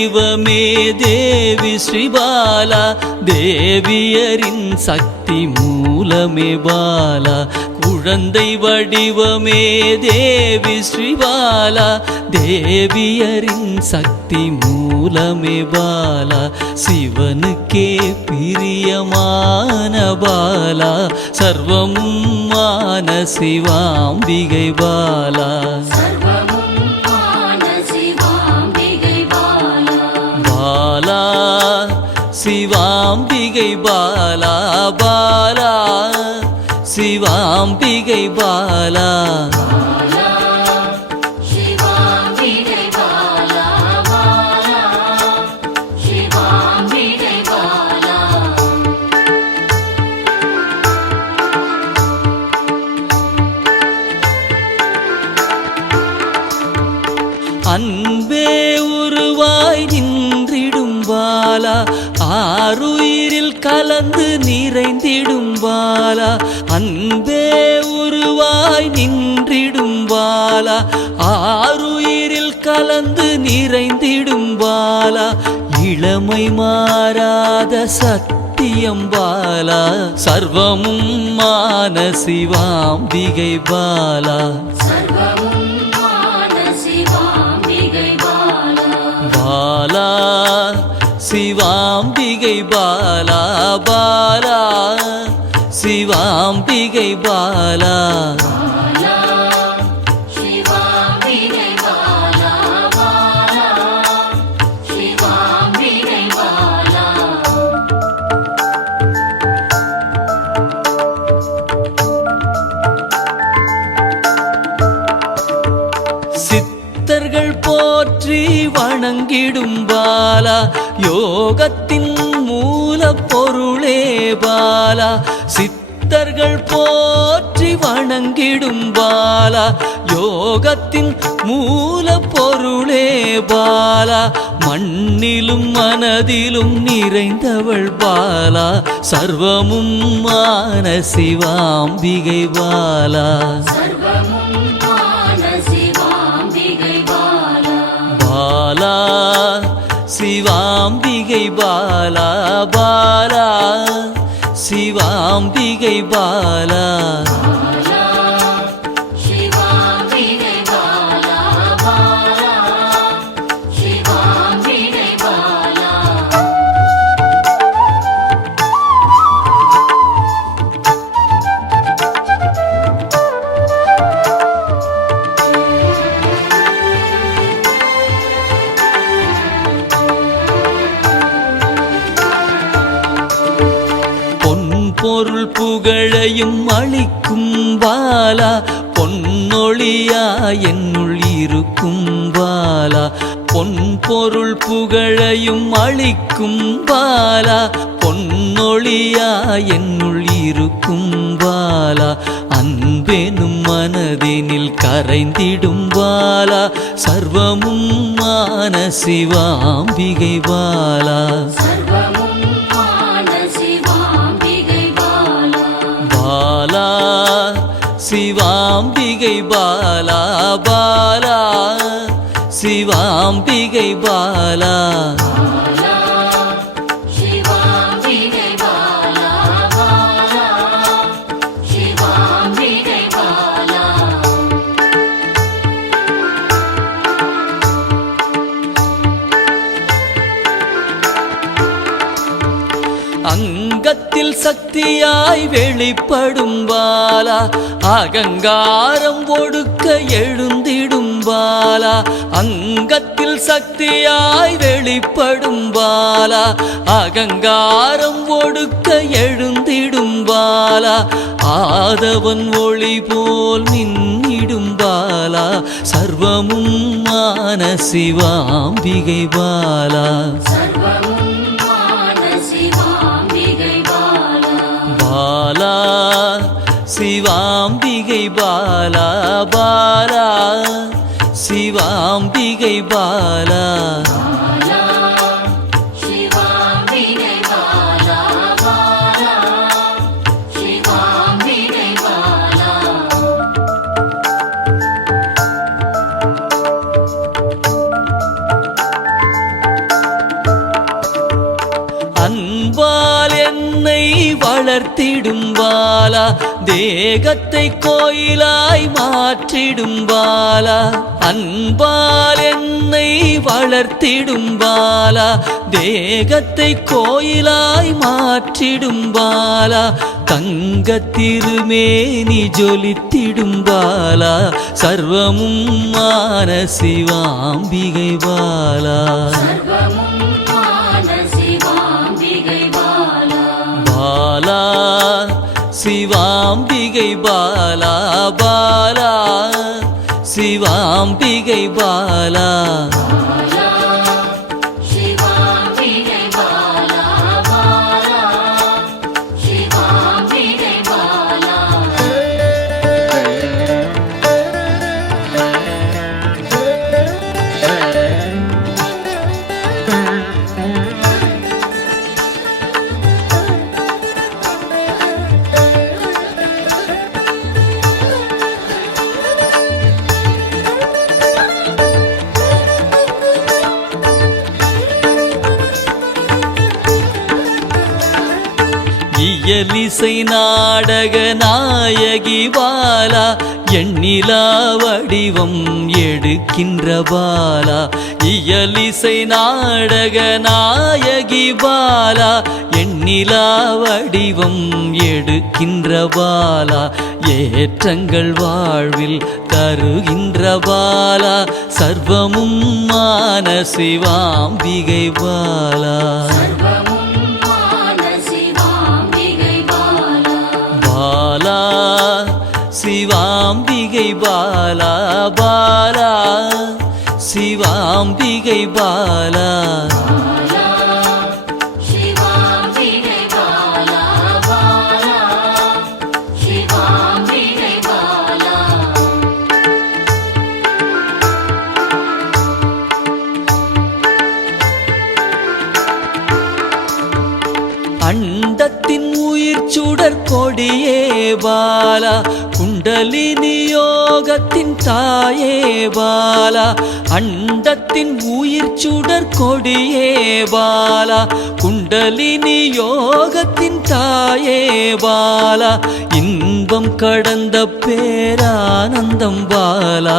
வடிவமே தேவி ஸ்ரீபாலா, தேவியரின் சக்தி மூலமே பாலா. குழந்தை வடிவமே தேவி ஸ்ரீபாலா, தேவியரின் சக்தி மூலமே பாலா. சிவனுக்கே பிரியமான பாலா, சர்வமும் மான சிவாம்பிகை பாலா. பாலா சிவாம்பிகை பாலா, பாலா சிவாம்பிகை பாலா. அன்பே உருவாய் நின்றிடும் பாலா, ஆருயிரில் கலந்து நிறைந்திடும் பாலா. அன்பே உருவாய் நின்றிடும் பாலா, ஆருயிரில் கலந்து நிறைந்திடும் பாலா. இளமை மாறாத சத்தியம் பாலா, சர்வமும் மான சிவாம்பிகை பாலா. பாலா சிவாம்பிகை பாலா, பாலா சிவாம்பிகை பாலா. சித்தர்கள் போற்றி வணங்கிடும் பாலா, யோகத்தின் மூல பொருளே பாலா. சித்தர்கள் போற்றி வணங்கிடும் பாலா, யோகத்தின் மூல பொருளே பாலா. மண்ணிலும் மனதிலும் நிறைந்தவள் பாலா, சர்வமும் மான சிவாம்பிகை பாலா. பாலா சிவாம்பிகை பாலா, பாலா சிவாம்பிகை பாலா. பொருள் புகழையும் அளிக்கும் பாலா, பொன்னொழியா என்னுள் இருக்கும் பாலா. பொன் பொருள் புகழையும் அளிக்கும் பாலா, பொன்னொழியா என்னுள் இருக்கும் பாலா. அன்பெனும் மனதினில் கரைந்திடும் பாலா, சர்வமும் மான சிவாம்பிகை பாலா. பாலா சிவாம்பிகை பாலா, பாலா சிவாம்பிகை பாலா. அங்கத்தில் சக்தியாய் வெளிப்படும் பாலா, அகங்காரம் ஒடுக்க எழுந்திடும் பாலா. அங்கத்தில் சக்தியாய் வெளிப்படும் பாலா, அகங்காரம் ஒடுக்க எழுந்திடும் பாலா. ஆதவன் ஒளி போல் மின்னிடும் பாலா, சர்வமும் மான சிவாம்பிகை பாலா. பாலா சிவாம்பிகை பாலா, பாலா சிவாம்பிகை பாலா. வளர்த்திடும் பாலா தேகத்தை கோயிலாய் மாற்றிடும் பாலா அன்பால் என்னை வளர்த்திடும் பாலா தேகத்தை கோயிலாய் மாற்றிடும் பாலா தங்க திருமேனி ஜொலித்திடும் பாலா சர்வமும் மான சிவாம்பிகை பாலா பாலா சிவாம்பிகை பாலா பாலா சிவாம்பிகை பாலா இயலிசை நாடக நாயகி பாலா எண்ணிலா வடிவம் எடுக்கின்ற பாலா இயலிசை நாடக நாயகி பாலா எண்ணிலா வடிவம் எடுக்கின்ற பாலா ஏற்றங்கள் வாழ்வில் தருகின்ற பாலா சர்வமும் மான சிவாம்பிகை பாலா பாலா சிவாம்பிகை பாலா பாலா சிவாம்பிகை பாலா அண்டத்தின் உயிர் சுடர் கொடியே பாலா குண்டலினி யோகத்தின் தாயே பாலா அண்டத்தின் உயிர் சுடர் கொடியே பாலா குண்டலினி யோகத்தின் தாயே பாலா இன்பம் கடந்த பேரானந்தம் பாலா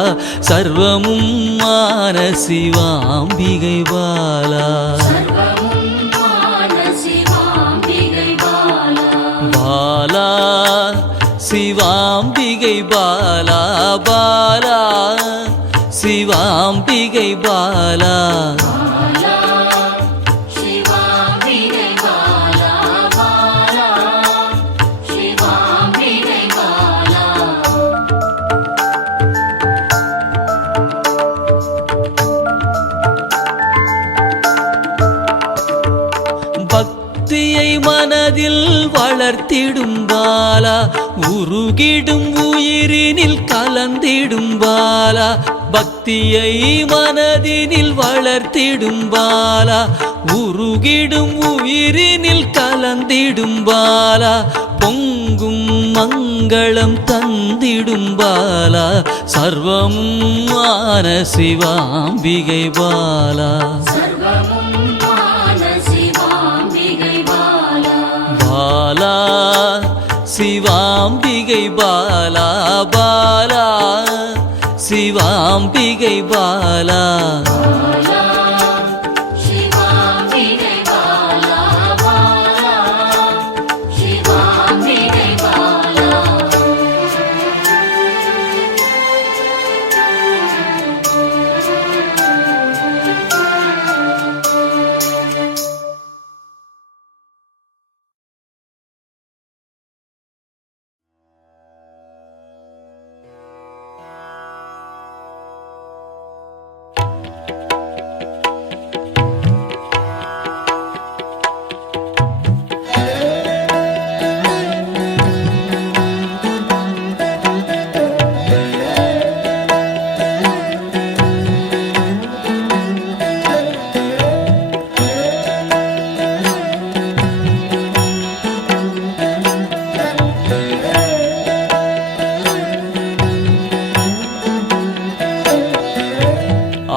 சர்வமும் மான சிவாம்பிகை பாலா பாலா சிவாம்பிகை பாலா பாலா சிவாம்பிகை பாலா பக்தியை மனதில் வளர்த்திடும் பாலா உருகிடும் உயிரினில் கலந்திடும் பாலா பக்தியை மனதினில் வளர்த்திடும் பாலா உருகிடும் உயிரினில் கலந்திடும் பாலா பொங்கும் மங்களம் தந்திடும் பாலா சர்வமும் மான சிவாம்பிகை பாலா பாலா சிவாம்பிகை பாலா பாலா சிவாம்பிகை பாலா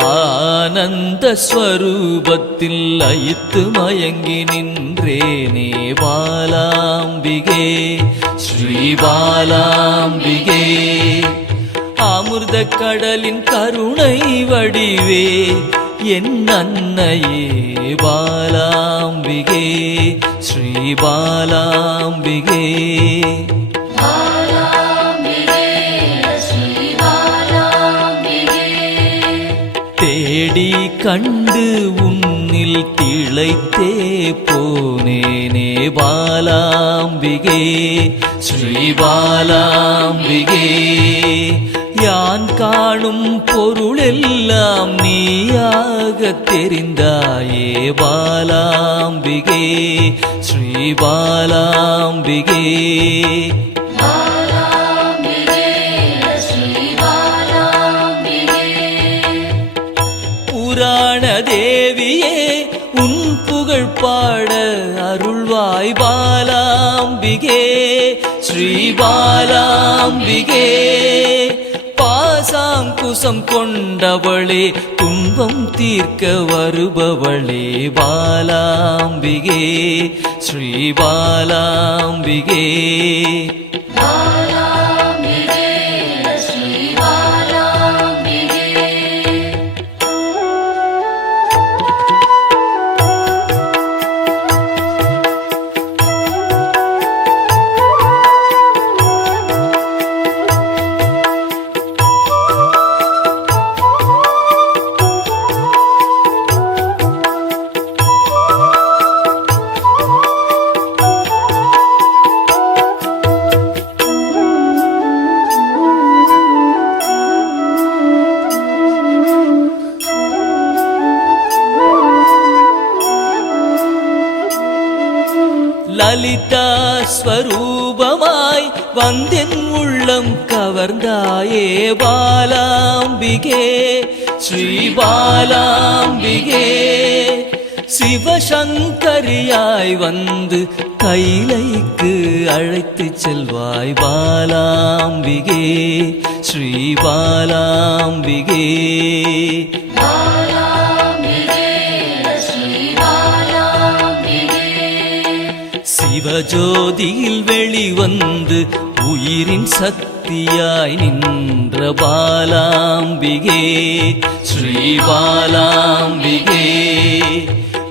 ஆனந்த ஸ்வரூபத்தில் லயித்து மயங்கி நின்றேனே பாலாம்பிகை பாலாம்பிகே ஸ்ரீபாலாம்பிகே அமிர்த கடலின் கருணை வடிவே என் அன்னையே பாலாம்பிகே ஸ்ரீபாலாம்பிகே தேடி கண்டு உன்னில் திளைத்தே போனேனே பாலாம்பிகே ஸ்ரீபாலாம்பிகே யான் காணும் பொருளெல்லாம் நீயாக தெரிந்தாயே பாலாம்பிகே ஸ்ரீபாலாம்பிகே புராண தேவியே உன் புகழ் பாட அருள்வாய் பாலாம்பிகே ஸ்ரீபாலாம்பிகே பாசாங்குசம் கொண்டவளே துன்பம் தீர்க்க வருபவளே பாலாம்பிகே ஸ்ரீபாலாம்பிகே லலிதா ஸ்வரூபமாய் வந்தென் உள்ளம் கவர்ந்தாயே பாலாம்பிகே ஸ்ரீபாலாம்பிகே சிவசங்கரியாய் வந்து கைலைக்கு அழைத்து செல்வாய் பாலாம்பிகே ஸ்ரீபாலாம்பிகே சிவஜோதியில் வெளிவந்து உயிரின் சக்தியாய் நின்ற பாலாம்பிகே ஸ்ரீபாலாம்பிகே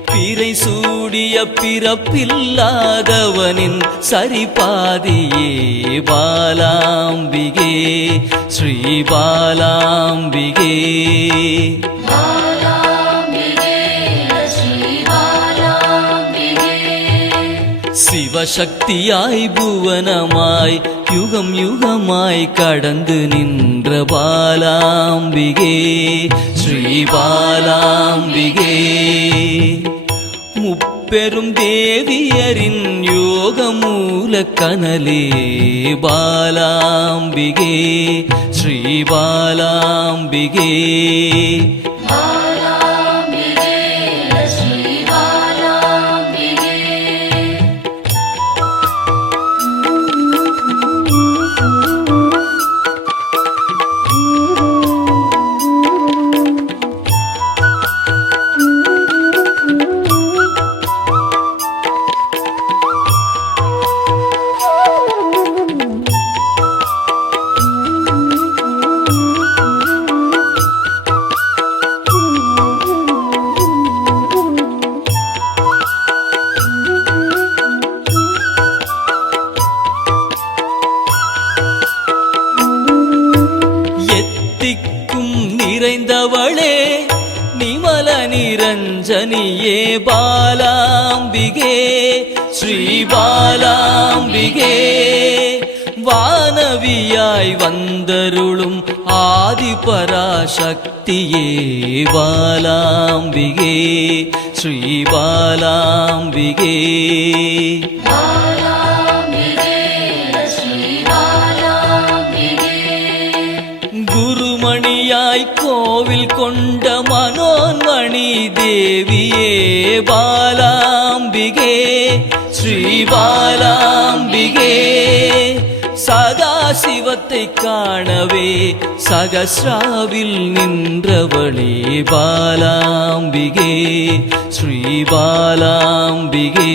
பிறை சூடிய பிறப்பில்லாதவனின் சரிபாதியே பாலாம்பிகே ஸ்ரீபாலாம்பிகே சிவசக்தியாய் புவனமாய் யுகம் யுகமாய் கடந்து நின்ற பாலாம்பிகே ஸ்ரீபாலாம்பிகே முப்பெரும் தேவியரின் யோக மூல கனலே பாலாம்பிகே ஸ்ரீபாலாம்பிகே நிறைந்தவளே நிமல நிரஞ்சனியே பாலாம்பிகே ஸ்ரீபாலாம்பிகே வானவியாய் வந்தருளும் ஆதிபராசக்தியே பாலாம்பிகே ஸ்ரீபாலாம்பிகே குருமணியாய் கோவில் கொண்ட மனோன்மணி தேவியே பாலாம்பிகே ஸ்ரீபாலாம்பிகே சதாசிவத்தை காணவே சகஸ்ராவில் நின்றவளே பாலாம்பிகே ஸ்ரீபாலாம்பிகே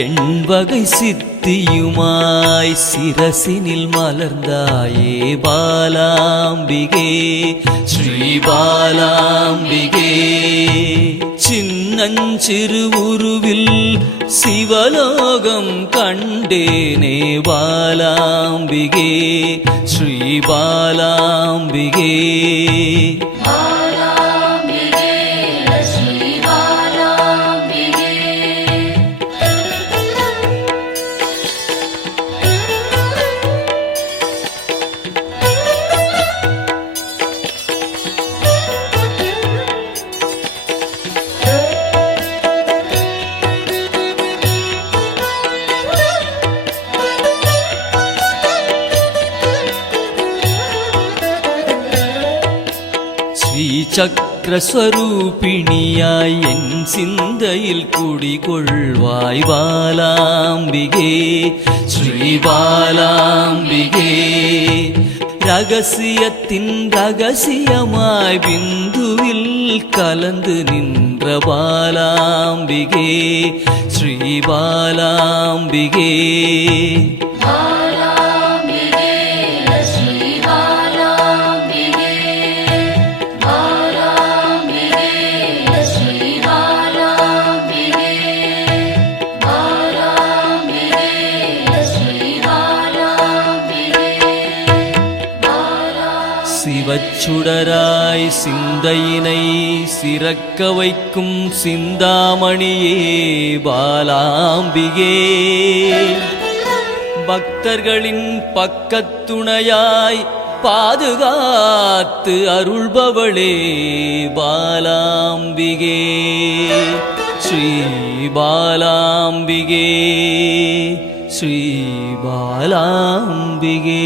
எண்வகை சித்தியுமாய் சிரசினில் மலர்ந்தாயே பாலாம்பிகே ஸ்ரீ பாலாம்பிகே சின்னஞ்சிறு உருவில் சிவலோகம் கண்டேனே பாலாம்பிகே ஸ்ரீ பாலாம்பிகே சக்கரஸ்வரூபிணியாய் என் சிந்தையில் குடிகொள்வாய் பாலாம்பிகே ஸ்ரீ பாலாம்பிகே ரகசியத்தின் ரகசியமாய் பிந்துவில் கலந்து நின்ற பாலாம்பிகே ஸ்ரீ பாலாம்பிகே சிவச்சுடராய் சிந்தையினை சிறக்க வைக்கும் சிந்தாமணியே பாலாம்பிகே பக்தர்களின் பக்கத்துணையாய் பாதுகாத்து அருள்பவளே பாலாம்பிகே ஸ்ரீ பாலாம்பிகே ஸ்ரீ பாலாம்பிகே